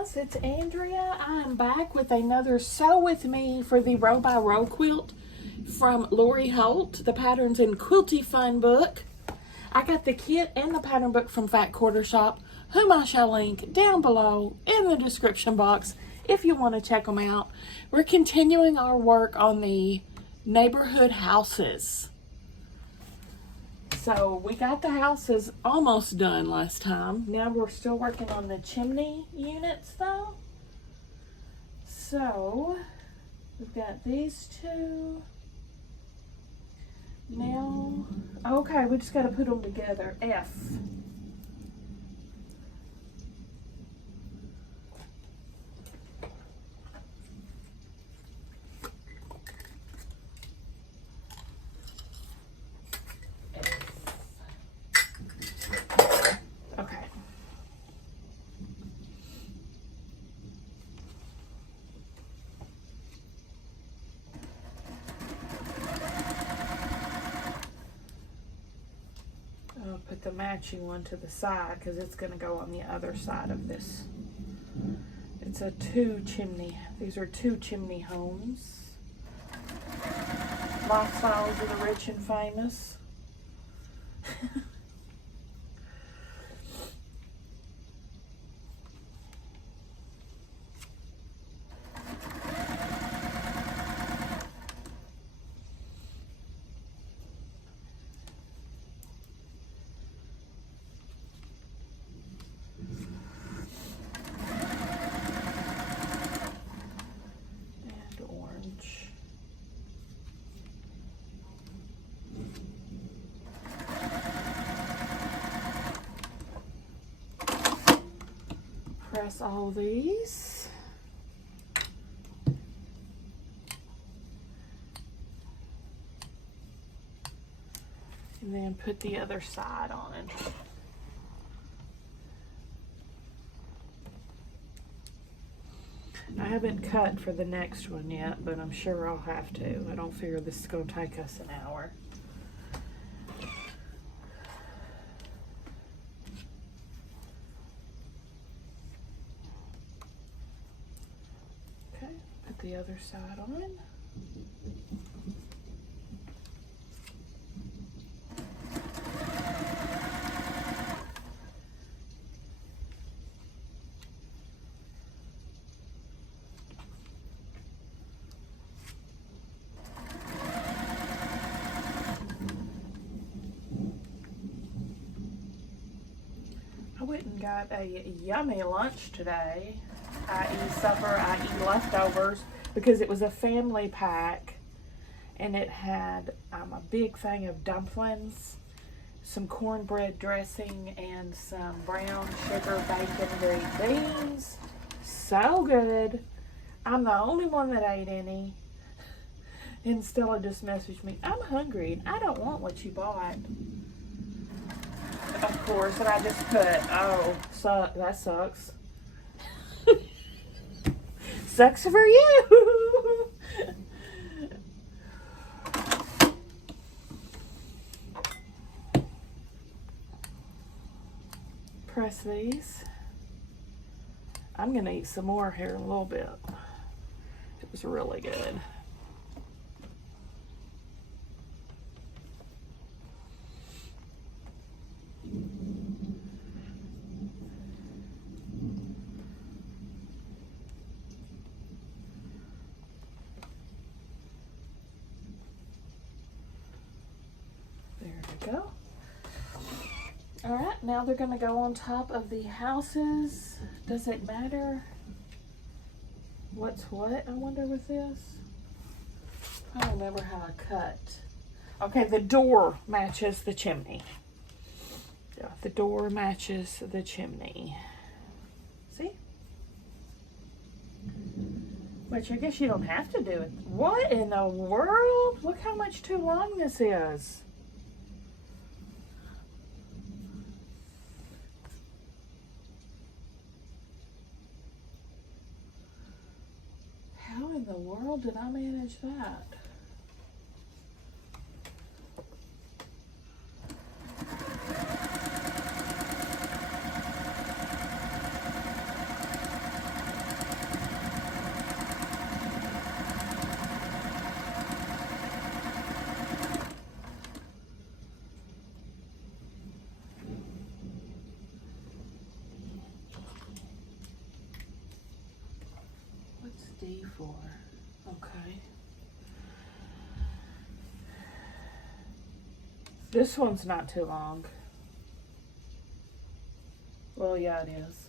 guys, it's Andrea. I am back with another Sew With Me for the Row by Row quilt from Lori Holt, the Patterns and Quilty Fun book. I got the kit and the pattern book from Fat Quarter Shop, whom I shall link down below in the description box if you want to check them out. We're continuing our work on the neighborhood houses. So we got the houses almost done last time. Now we're still working on the chimney units though. So we've got these two. Now, okay, we just got to put them together. F. Put the matching one to the side because it's going to go on the other side of this. It's a these are two chimney homes. Lifestyles of the rich and famous. Press all these. And then put the other side on it. I haven't cut for the next one yet, but I'm sure I'll have to. I don't figure this is going to take us an hour. The other side on. I went and got a yummy lunch today, i.e. supper, i.e. leftovers, because it was a family pack and it had a big thing of dumplings, some cornbread dressing, and some brown sugar bacon green beans. So good. I'm the only one that ate any. And Stella just messaged me, I'm hungry and I don't want what you bought. Of course, and I just put, oh, that sucks. Sucks for you. Press these. I'm gonna eat some more here in a little bit. It was really good. Go. All right, now they're going to go on top of the houses. Does it matter what's what, I wonder, with this? I don't remember how I cut. Okay, the door matches the chimney. Yeah, the door matches the chimney. See? Which I guess you don't have to do it. What in the world? Look how much too long this is. How in the world did I manage that? before. Okay. This one's not too long. Well, yeah, it is.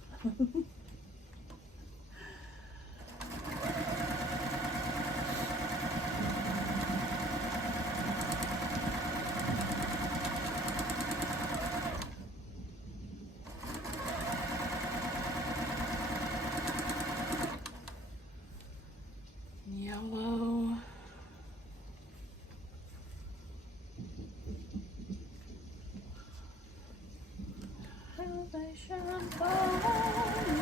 Yellow. Salvation for you,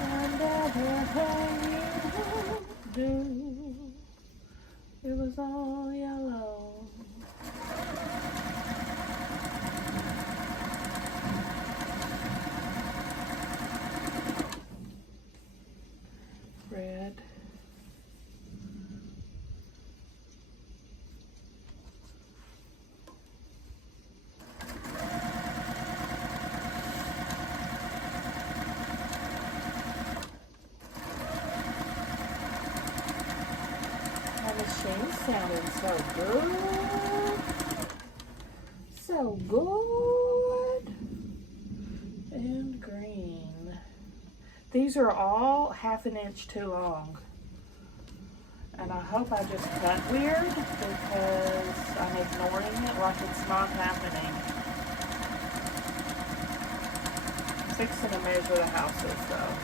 and everything you do, it was all yellow. Red. My machine sounded so good. So good. And green. These are all 1/2 inch too long. And I hope I just cut weird because I'm ignoring it like it's not happening. Fixing to measure the houses though.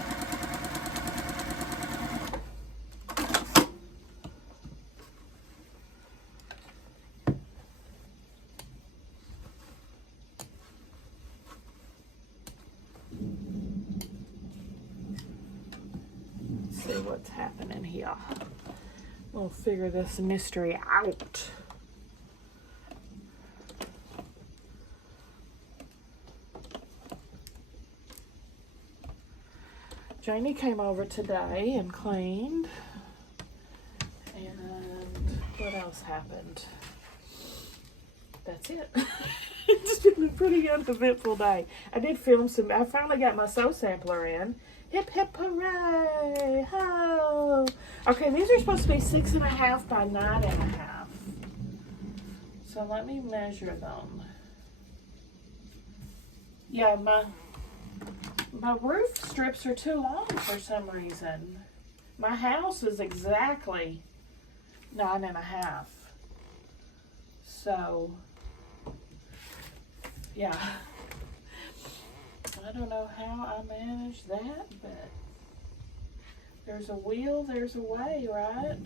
See what's happening here. We'll figure this mystery out. Jamie came over today and cleaned. And what else happened? That's it. It's been a pretty uneventful day. I did film some, I finally got my sew sampler in. Hip hip hooray! Ho! Okay, these are supposed to be 6.5 by 9.5. So let me measure them. Yeah, my roof strips are too long for some reason. My house is exactly 9.5. So yeah. I don't know how I managed that, but there's a will, there's a way, right?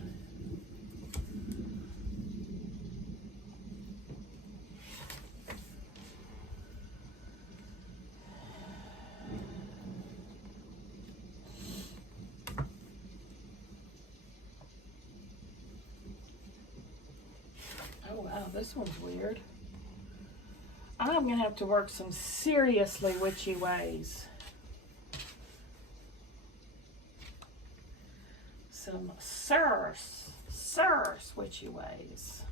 Oh wow, this one's weird. I'm going to have to work some seriously witchy ways. Some serse witchy ways.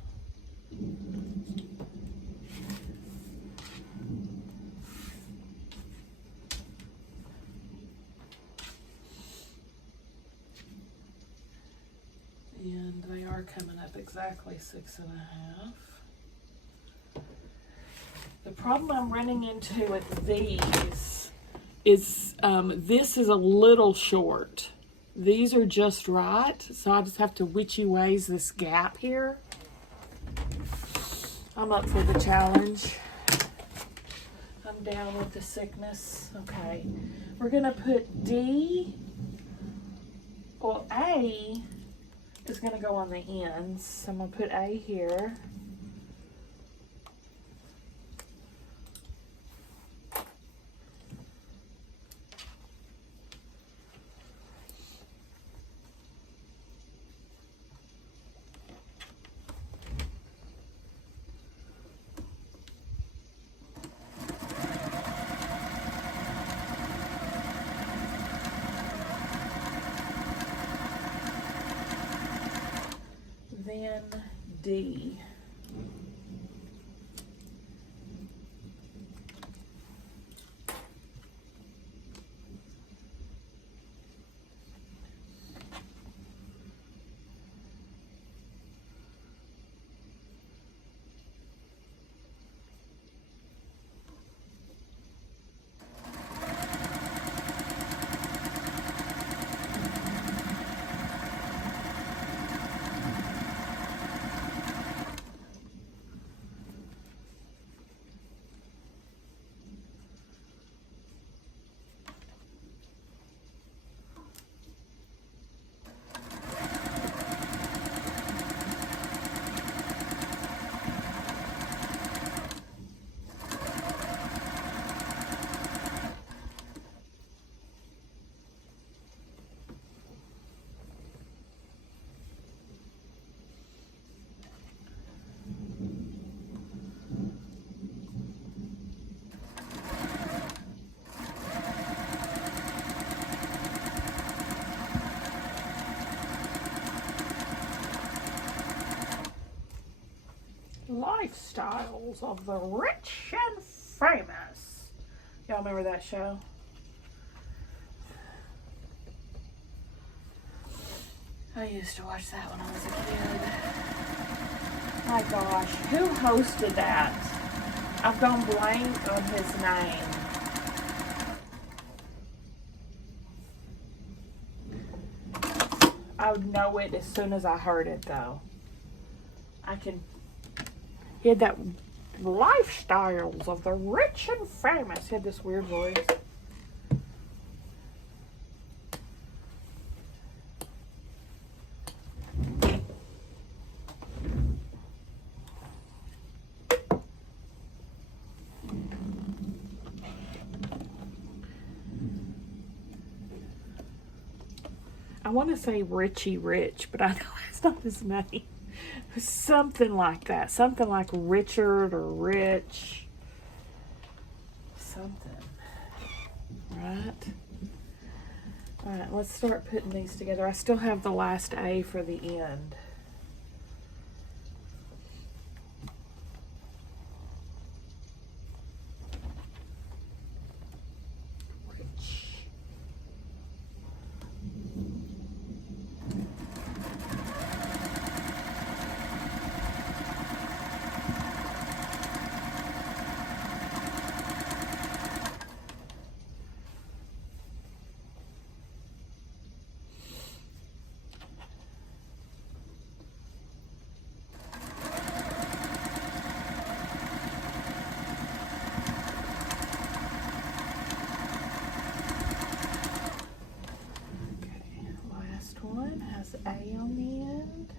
And they are coming up exactly 6.5. The problem I'm running into with these is this is a little short. These are just right, so I just have to witchy ways this gap here. I'm up for the challenge. I'm down with the sickness. Okay, we're gonna put D, well A is gonna go on the ends. So I'm gonna put A here. Then D. Lifestyles of the Rich and Famous. Y'all remember that show? I used to watch that when I was a kid. My gosh, who hosted that? I've gone blank on his name. I would know it as soon as I heard it, though. He had that Lifestyles of the Rich and Famous. He had this weird voice. I want to say Richie Rich, but I know that's not his name. Something like that. Something like Richard or Rich. Something. Right? Alright, let's start putting these together. I still have the last A for the end. A on the end.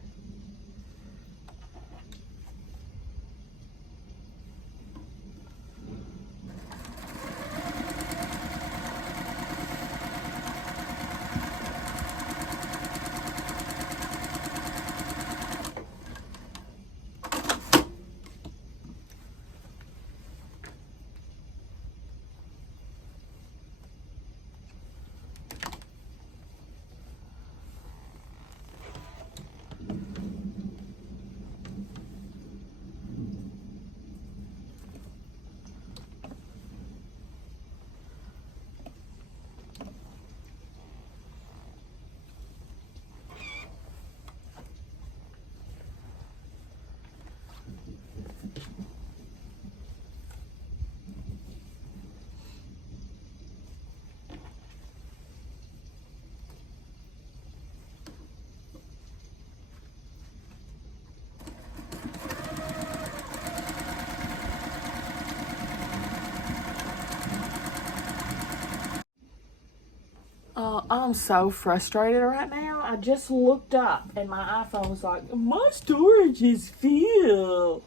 I'm so frustrated right now. I just looked up and my iPhone was like, my storage is full.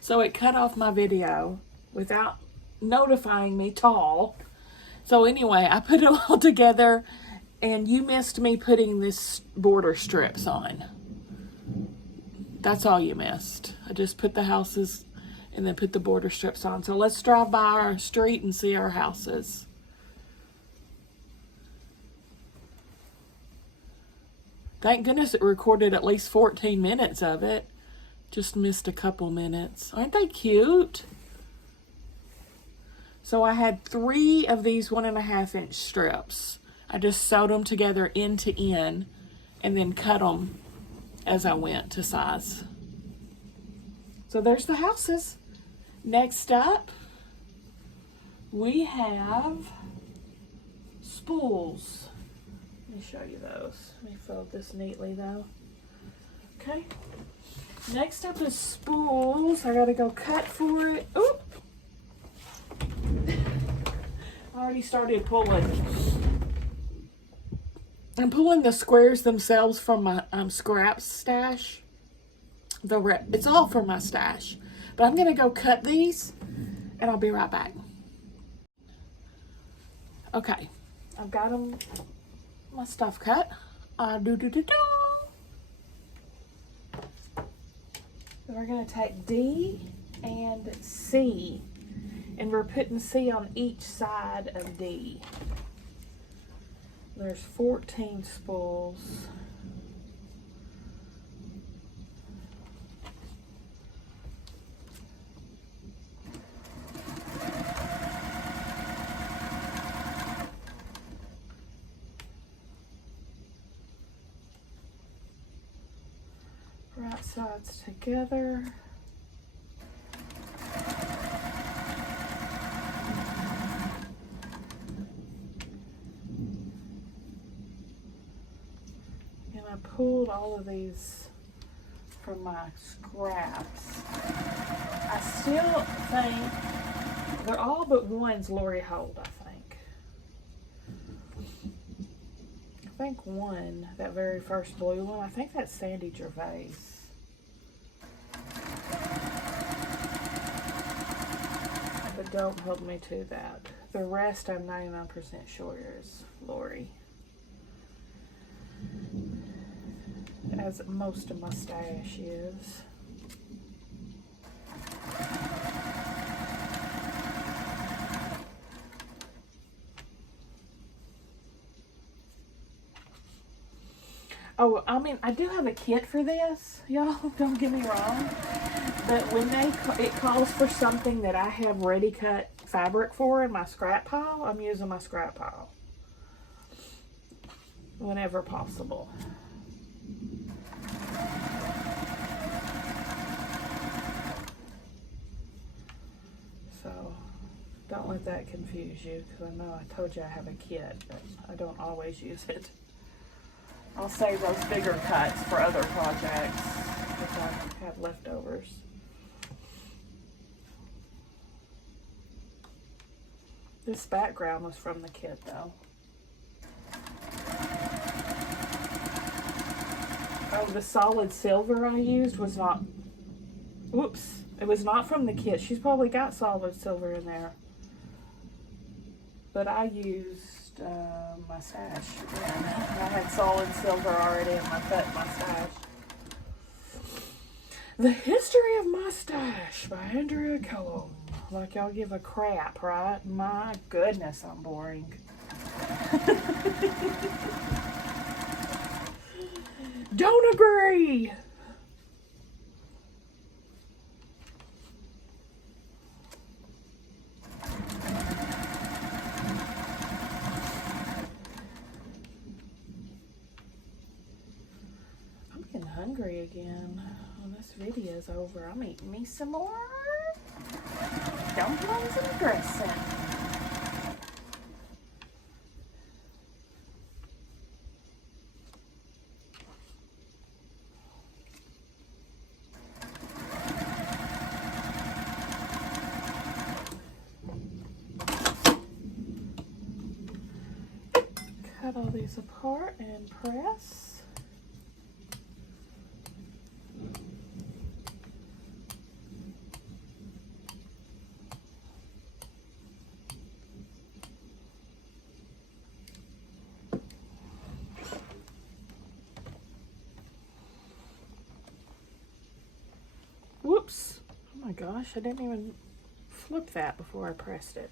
So it cut off my video without notifying me at all. So anyway, I put it all together and you missed me putting this border strips on. That's all you missed. I just put the houses and then put the border strips on. So let's drive by our street and see our houses. Thank goodness it recorded at least 14 minutes of it. Just missed a couple minutes. Aren't they cute? So I had 3 of these 1.5 inch strips. I just sewed them together end to end and then cut them as I went to size. So there's the houses. Next up, we have spools. Let me show you those. Let me fold this neatly though. Okay. Next up is spools. I gotta go cut for it. Oop! I already started pulling. I'm pulling the squares themselves from my scraps stash. It's all from my stash. But I'm gonna go cut these and I'll be right back. Okay. I've got them, my stuff cut. We're going to take D and C, and we're putting C on each side of D. There's 14 spools. sides together. And I pulled all of these from my scraps. I still think they're all but one's Lori Holt, I think. I think one, that very first blue one, I think that's Sandy Gervais. But don't hold me to that. The rest I'm 99% sure is Lori. As most of my stash is. Oh, I mean, I do have a kit for this, y'all, don't get me wrong. But when it calls for something that I have ready cut fabric for in my scrap pile, I'm using my scrap pile. Whenever possible. So, don't let that confuse you, because I know I told you I have a kit, but I don't always use it. I'll save those bigger cuts for other projects if I have leftovers. This background was from the kit though. Oh, the solid silver I used was not, whoops, it was not from the kit. She's probably got solid silver in there. But I used my stash. I had solid silver already in my stash. The History of My Stash by Andrea Kellogg. Like y'all give a crap, right? My goodness, I'm boring. Don't agree! Hungry again. When this video is over, I'm eating me some more dumplings and dressing. Cut all these apart and press. Whoops. Oh my gosh, I didn't even flip that before I pressed it.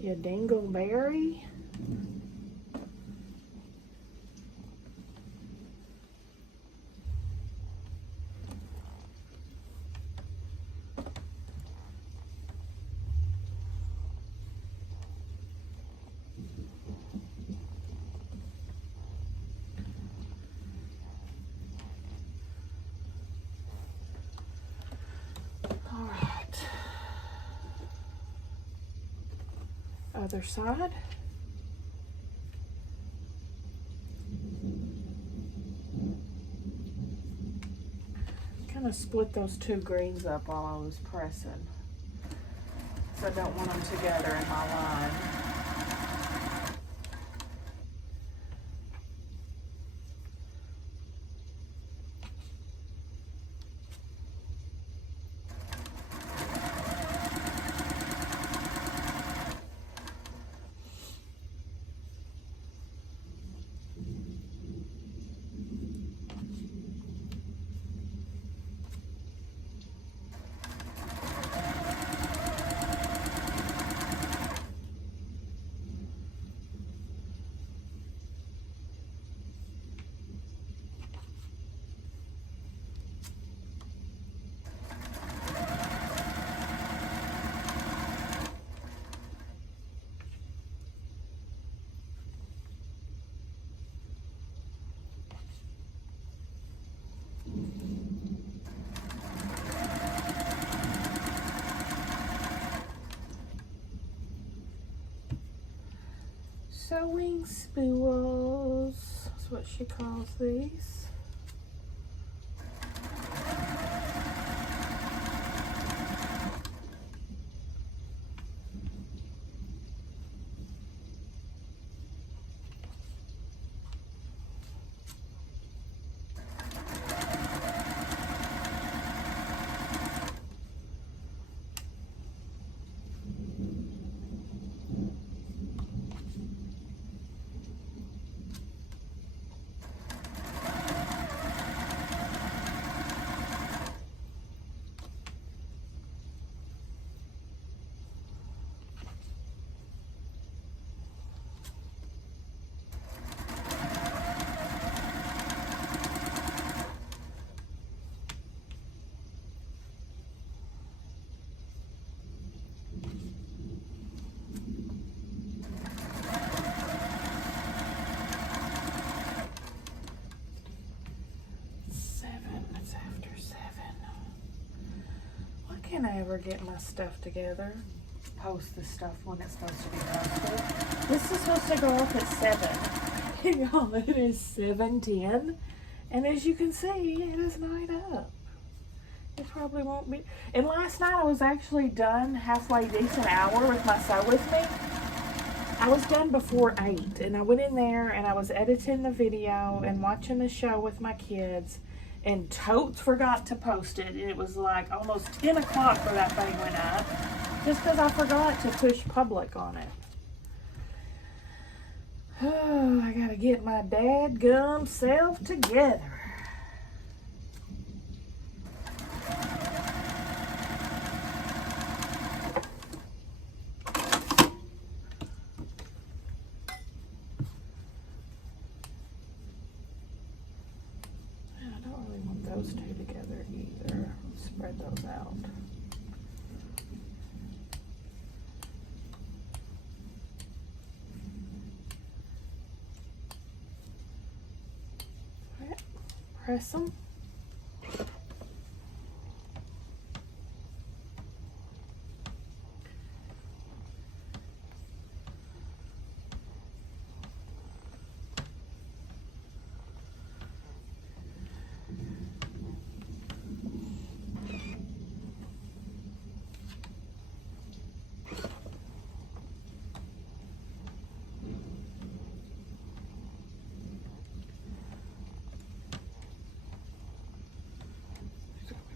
You dingleberry. Other side. Kind of split those two greens up while I was pressing, so I don't want them together in my line. sewing spools. That's what she calls these. Can I ever get my stuff together? Post the stuff when it's supposed to be posted. This is supposed to go off at 7. Y'all, it is 7:10. And as you can see, it is night up. It probably won't be. And last night I was actually done halfway decent hour with my Sew With Me. I was done before 8. And I went in there and I was editing the video and watching the show with my kids. And totes forgot to post it. And it was like almost 10 o'clock where that thing went up. Just because I forgot to push public on it. Oh, I gotta get my dadgum self together. Those two together either. Spread those out. All right. Press them.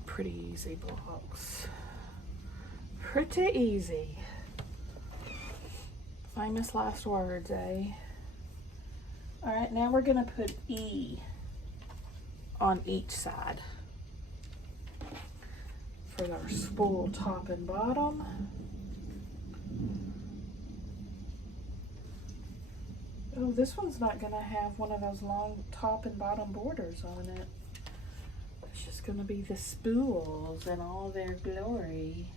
Pretty easy blocks. Pretty easy. Famous last words, eh? Alright, now we're gonna put E on each side for our spool top and bottom. Oh, this one's not gonna have one of those long top and bottom borders on it. It's just gonna be the spools in all their glory.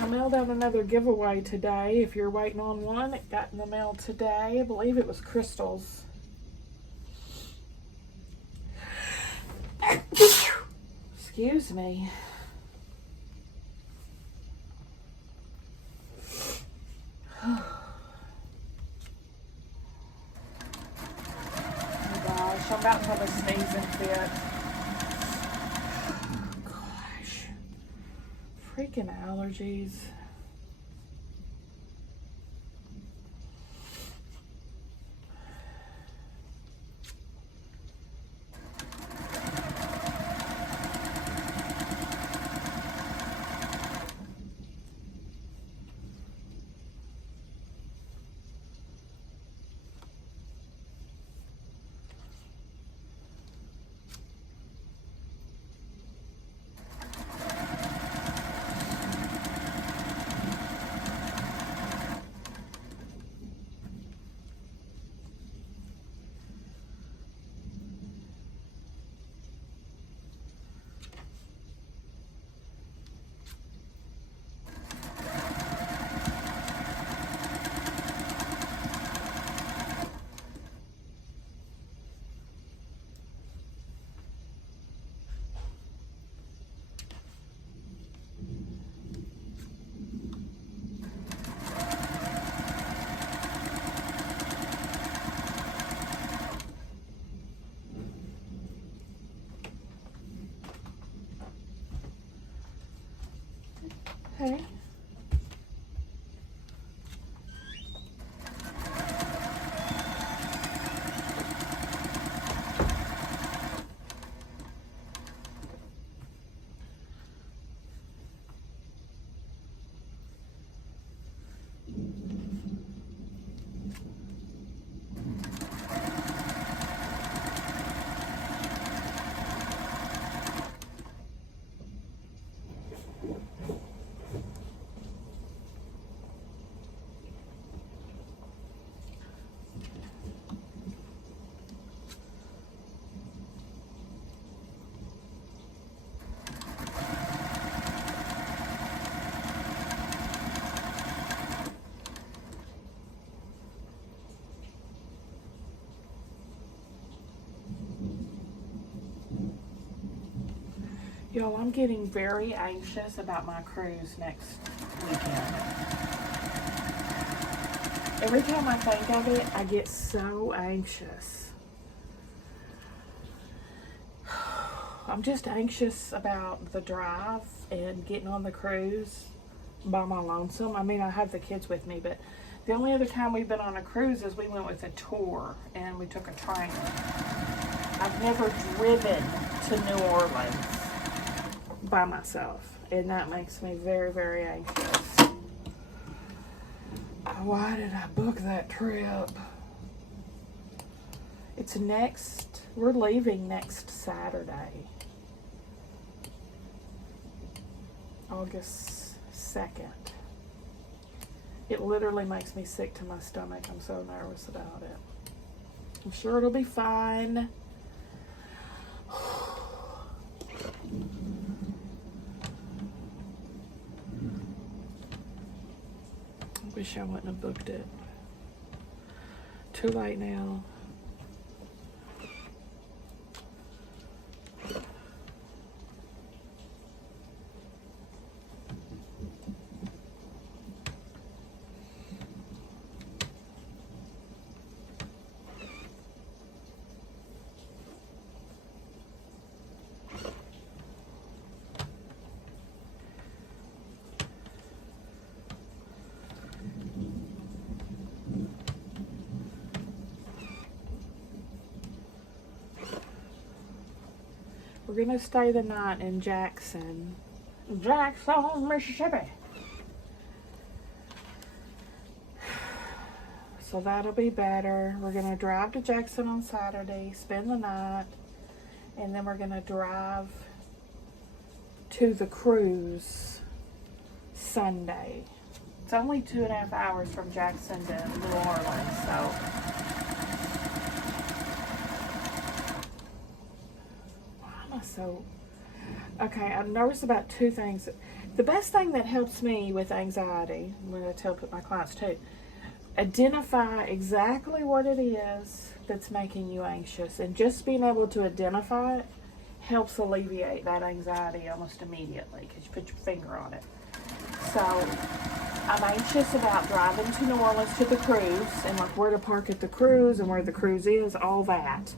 I mailed out another giveaway today. If you're waiting on one, it got in the mail today. I believe it was crystals. Excuse me. Oh gosh, I'm about to have a sneezing fit. Freaking allergies. Okay. Y'all, I'm getting very anxious about my cruise next weekend. Every time I think of it, I get so anxious. I'm just anxious about the drive and getting on the cruise by my lonesome. I mean, I have the kids with me, but the only other time we've been on a cruise is we went with a tour and we took a train. I've never driven to New Orleans by myself, and that makes me very, very anxious. Why did I book that trip? It's we're leaving next Saturday, August 2nd. It literally makes me sick to my stomach. I'm so nervous about it. I'm sure it'll be fine. Wish I wouldn't have booked it. Too late now. We're gonna stay the night in Jackson, Mississippi. So that'll be better. We're gonna drive to Jackson on Saturday, spend the night, and then we're gonna drive to the cruise Sunday. It's only 2.5 hours from Jackson to New Orleans, so. So, okay, I'm nervous about two things. The best thing that helps me with anxiety, I'm going to tell my clients too, identify exactly what it is that's making you anxious. And just being able to identify it helps alleviate that anxiety almost immediately because you put your finger on it. So, I'm anxious about driving to New Orleans to the cruise and like where to park at the cruise and where the cruise is, all that.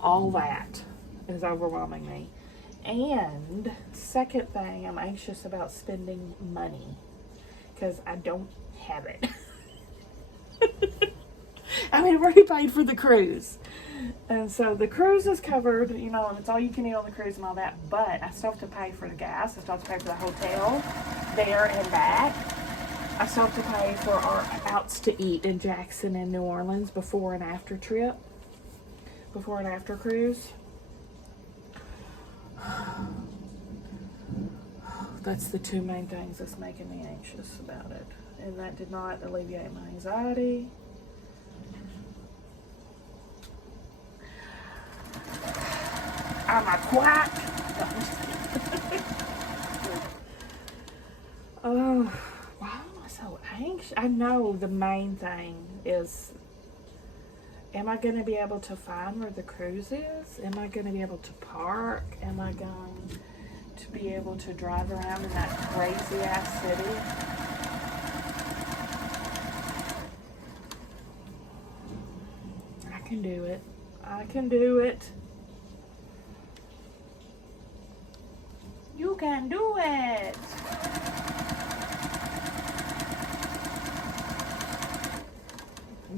All that is overwhelming me. And second thing, I'm anxious about spending money because I don't have it. I mean, I've already paid for the cruise, and so the cruise is covered, you know, and it's all you can eat on the cruise and all that, but I still have to pay for the gas. I still have to pay for the hotel there and back. I still have to pay for our outs to eat in Jackson and New Orleans before and after trip, before and after cruise. That's the two main things that's making me anxious about it. And that did not alleviate my anxiety. I'm a quack. Oh, why am I so anxious? I know the main thing is, am I going to be able to find where the cruise is? Am I going to be able to park? Am I going to be able to drive around in that crazy ass city? I can do it. I can do it. You can do it.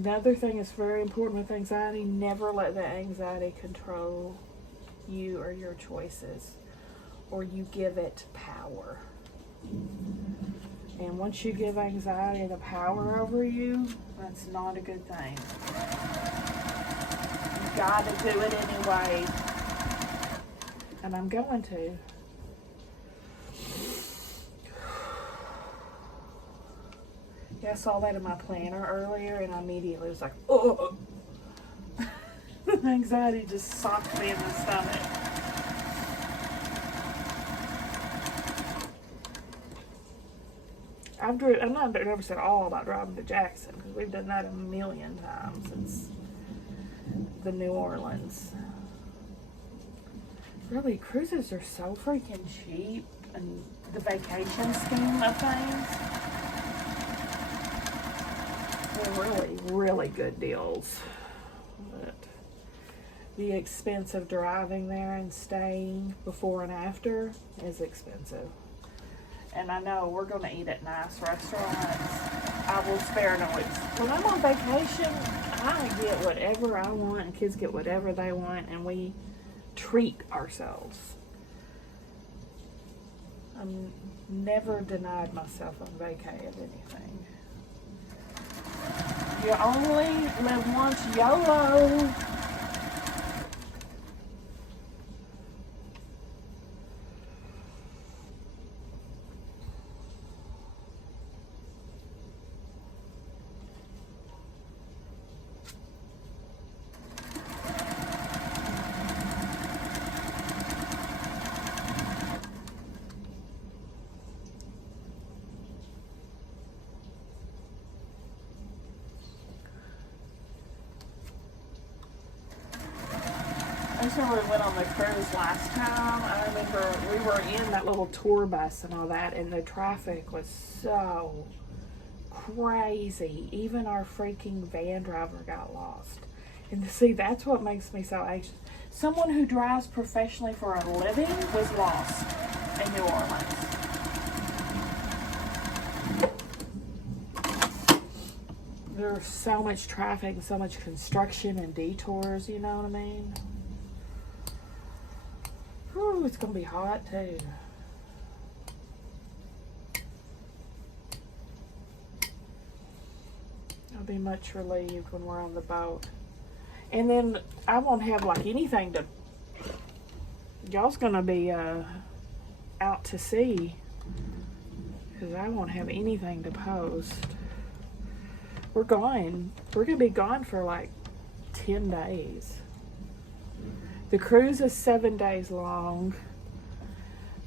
Another thing that's very important with anxiety, never let the anxiety control you or your choices, or you give it power. And once you give anxiety the power over you, that's not a good thing. You gotta do it anyway. And I'm going to. Yeah, I saw that in my planner earlier and I immediately was like, oh! Anxiety just socked me in the stomach. I've never said all about driving to Jackson because we've done that a million times since the New Orleans. Really, cruises are so freaking cheap, and the vacation scheme of things, they're really, really good deals. But the expense of driving there and staying before and after is expensive. And I know we're going to eat at nice restaurants. I will spare no expense. When I'm on vacation, I get whatever I want and kids get whatever they want, and we treat ourselves. I'm never denied myself on vacay of anything. You only live once, YOLO. I remember we went on the cruise last time. I remember we were in that little tour bus and all that, and the traffic was so crazy. Even our freaking van driver got lost. And see, that's what makes me so anxious. Someone who drives professionally for a living was lost in New Orleans. There's so much traffic and so much construction and detours, you know what I mean? Whew, it's gonna be hot too. I'll be much relieved when we're on the boat. And then I won't have like anything to, y'all's gonna be out to sea, because I won't have anything to post. We're gonna be gone for like 10 days. The cruise is 7 days long,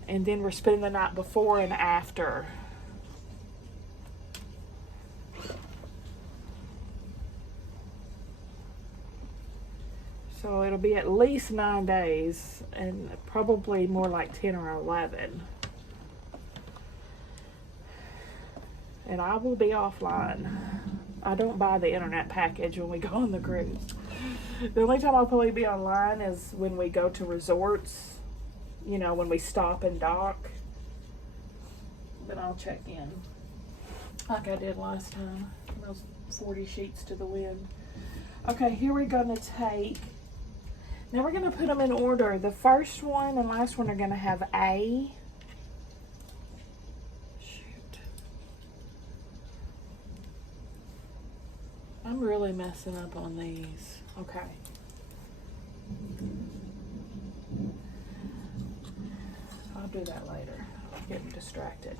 and then we're spending the night before and after. So it'll be at least 9 days, and probably more like 10 or 11. And I will be offline. I don't buy the internet package when we go on the cruise. The only time I'll probably be online is when we go to resorts, you know, when we stop and dock. But I'll check in like I did last time. Those 40 sheets to the wind. Okay, here we're gonna take, now we're gonna put them in order. The first one and last one are gonna have A. Shoot. I'm really messing up on these. Okay. I'll do that later. I'm getting distracted.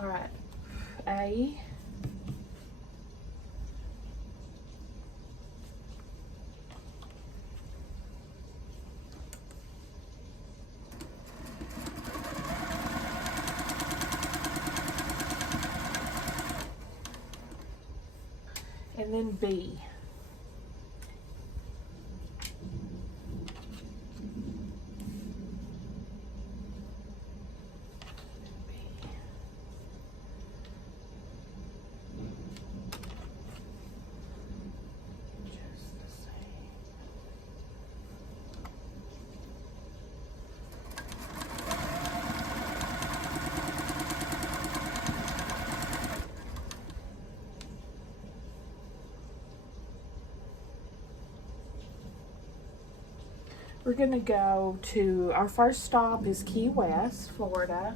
All right. A. And then B. we're gonna go to, our first stop is Key West, Florida,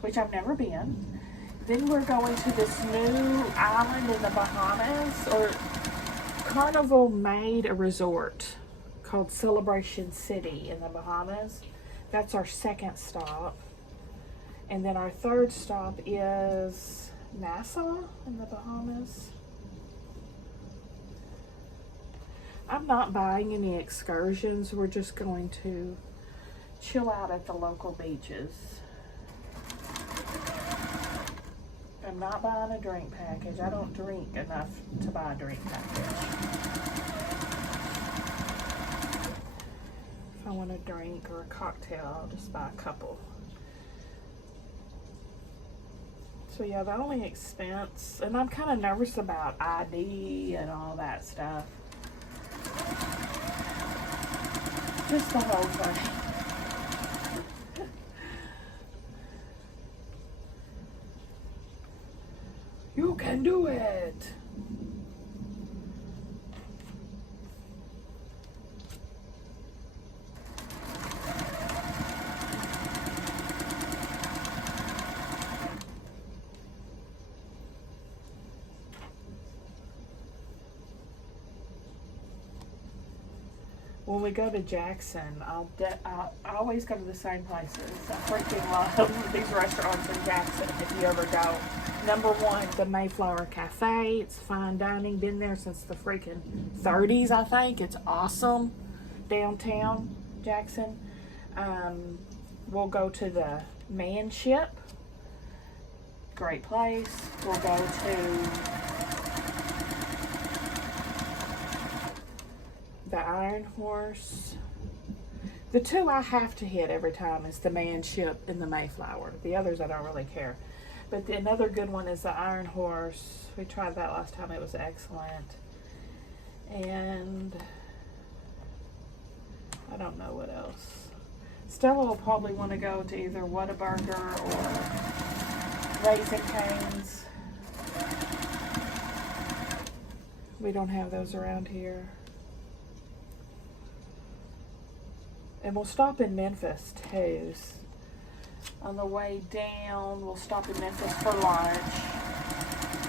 which I've never been. Then we're going to this new island in the Bahamas, or Carnival made a resort called Celebration City in the Bahamas. That's our second stop. And then our third stop is Nassau in the Bahamas. I'm not buying any excursions. We're just going to chill out at the local beaches. I'm not buying a drink package. I don't drink enough to buy a drink package. If I want a drink or a cocktail, I'll just buy a couple. So yeah, the only expense, and I'm kind of nervous about ID and all that stuff. Just the whole thing. You can do it. When we go to Jackson, I always go to the same places. I freaking love these restaurants in Jackson if you ever go. Number one, the Mayflower Cafe. It's fine dining. Been there since the freaking 30s, I think. It's awesome. Downtown Jackson. We'll go to the Manship. Great place. We'll go to the Iron Horse. The two I have to hit every time is the Manship and the Mayflower. The others I don't really care. But another good one is the Iron Horse. We tried that last time. It was excellent. And I don't know what else. Stella will probably want to go to either Whataburger or Raising Cane's. We don't have those around here. And we'll stop in Memphis too. On the way down, we'll stop in Memphis for lunch.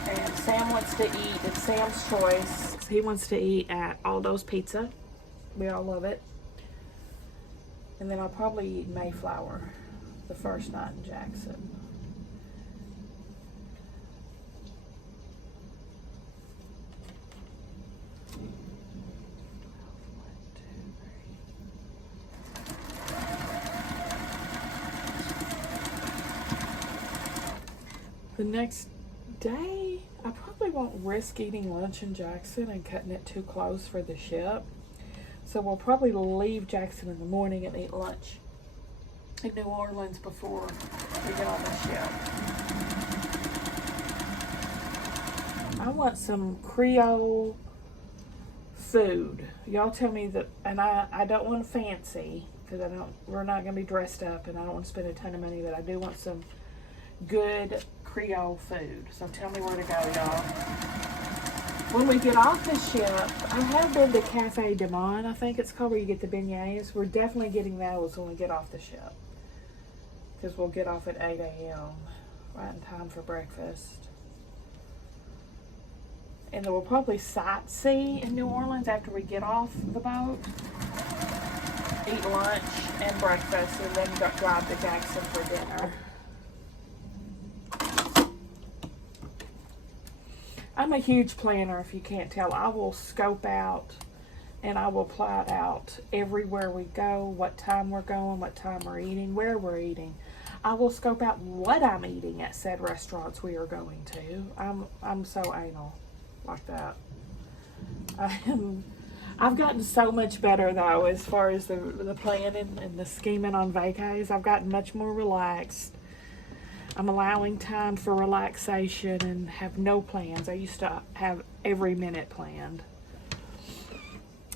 And Sam wants to eat, it's Sam's choice. He wants to eat at Aldo's Pizza. We all love it. And then I'll probably eat Mayflower the first night in Jackson. The next day, I probably won't risk eating lunch in Jackson and cutting it too close for the ship. So we'll probably leave Jackson in the morning and eat lunch in New Orleans before we get on the ship. I want some Creole food. Y'all tell me that, and I don't want fancy because we're not gonna be dressed up and I don't want to spend a ton of money, but I do want some good Creole food. So tell me where to go, y'all. When we get off the ship, I have been to Cafe de Monde, I think it's called, where you get the beignets. We're definitely getting those when we get off the ship, because we'll get off at 8 a.m. right in time for breakfast. And then we'll probably sightsee in New Orleans after we get off the boat, eat lunch and breakfast, and then drive to Jackson for dinner. I'm a huge planner, if you can't tell. I will scope out and I will plot out everywhere we go, what time we're going, what time we're eating, where we're eating. I will scope out what I'm eating at said restaurants we are going to. I'm so anal like that. I've gotten so much better though as far as the planning and the scheming on vacays. I've gotten much more relaxed. I'm allowing time for relaxation and have no plans. I used to have every minute planned.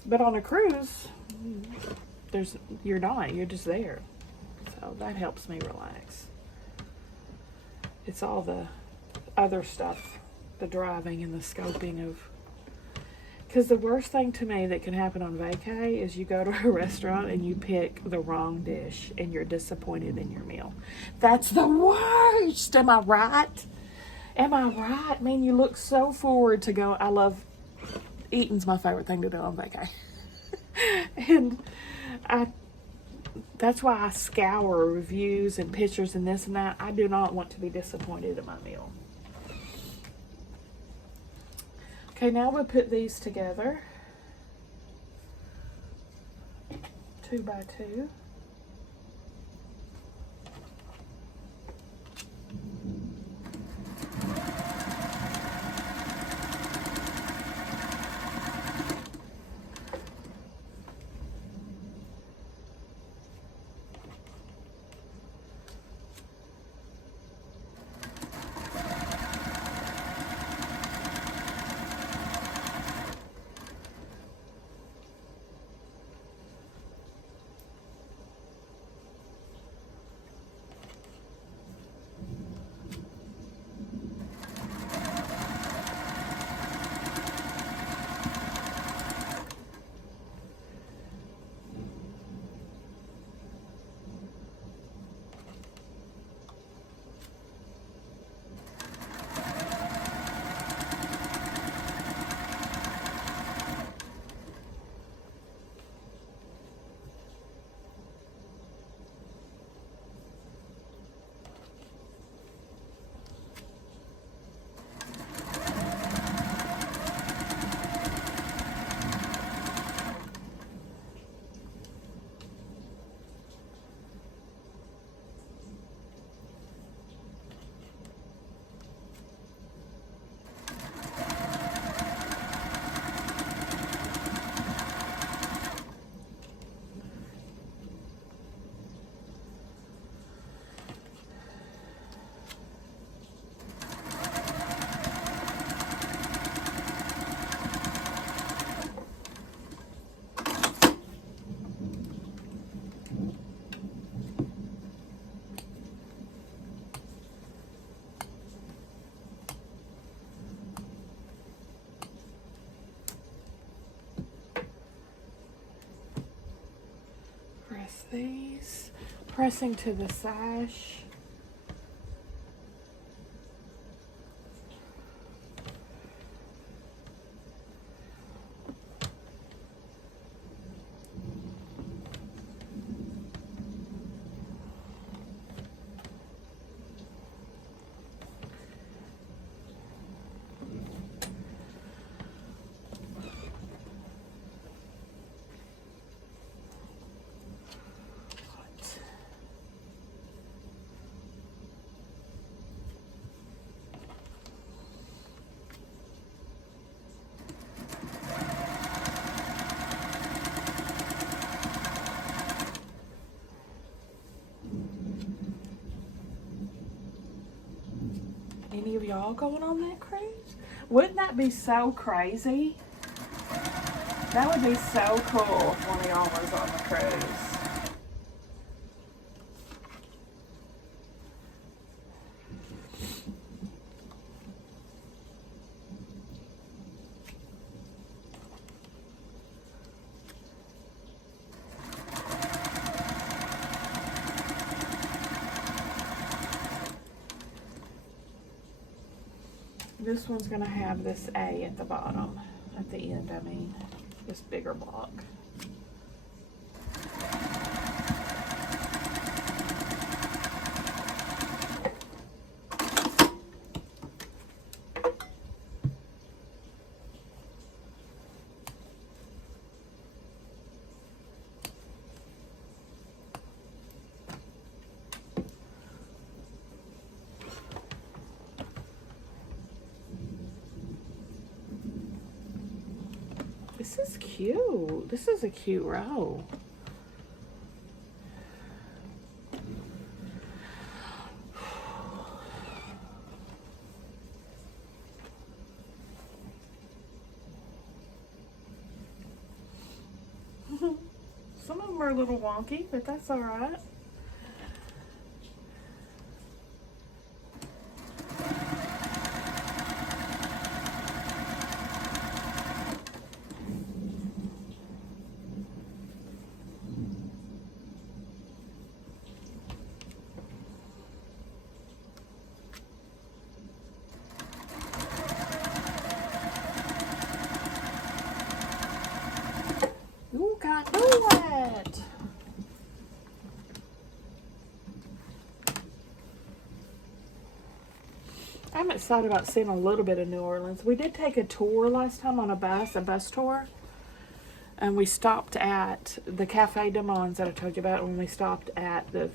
But on a cruise, you're not. You're just there. So that helps me relax. It's all the other stuff, the driving and the scoping of Because the worst thing to me that can happen on vacay is you go to a restaurant and you pick the wrong dish and you're disappointed in your meal. That's the worst. Am I right? Am I right? Man, you look so forward to go. I love eating's my favorite thing to do on vacay. And that's why I scour reviews and pictures and this and that. I do not want to be disappointed in my meal. Okay, now we'll put these together. 2 by 2. These, pressing to the sash. Any of y'all going on that cruise? Wouldn't that be so crazy? That would be so cool if one of y'all was on the cruise. This one's going to have this A at the bottom, at the end, I mean, this bigger block. This is cute. This is a cute row. Some of them are a little wonky, but that's all right. I'm excited about seeing a little bit of New Orleans. We did take a tour last time on a bus tour. And we stopped at the Cafe de Monde that I told you about when we stopped at the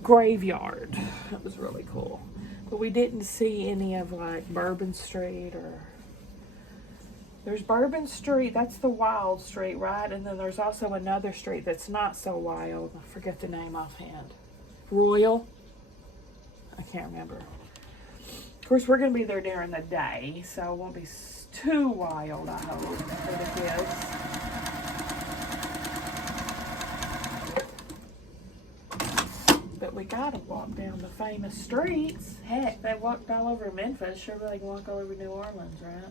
graveyard. That was really cool. But we didn't see any of like Bourbon Street or... There's Bourbon Street, that's the wild street, right? And then there's also another street that's not so wild. I forget the name offhand. Royal? I can't remember. Of course, we're going to be there during the day, so it won't be too wild, I hope, for the kids. But we got to walk down the famous streets. Heck, they walked all over Memphis. Surely they can walk all over New Orleans, right?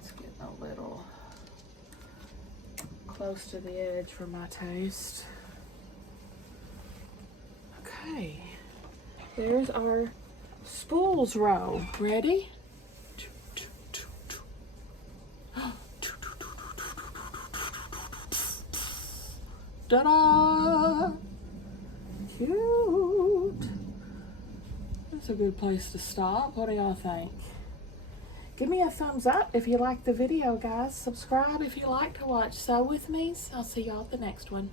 It's getting a little close to the edge for my taste. Okay, there's our spools row. Ready? Ta-da! Cute. That's a good place to stop. What do y'all think? Give me a thumbs up if you like the video, guys. Subscribe if you like to watch Sew with me. I'll see y'all at the next one.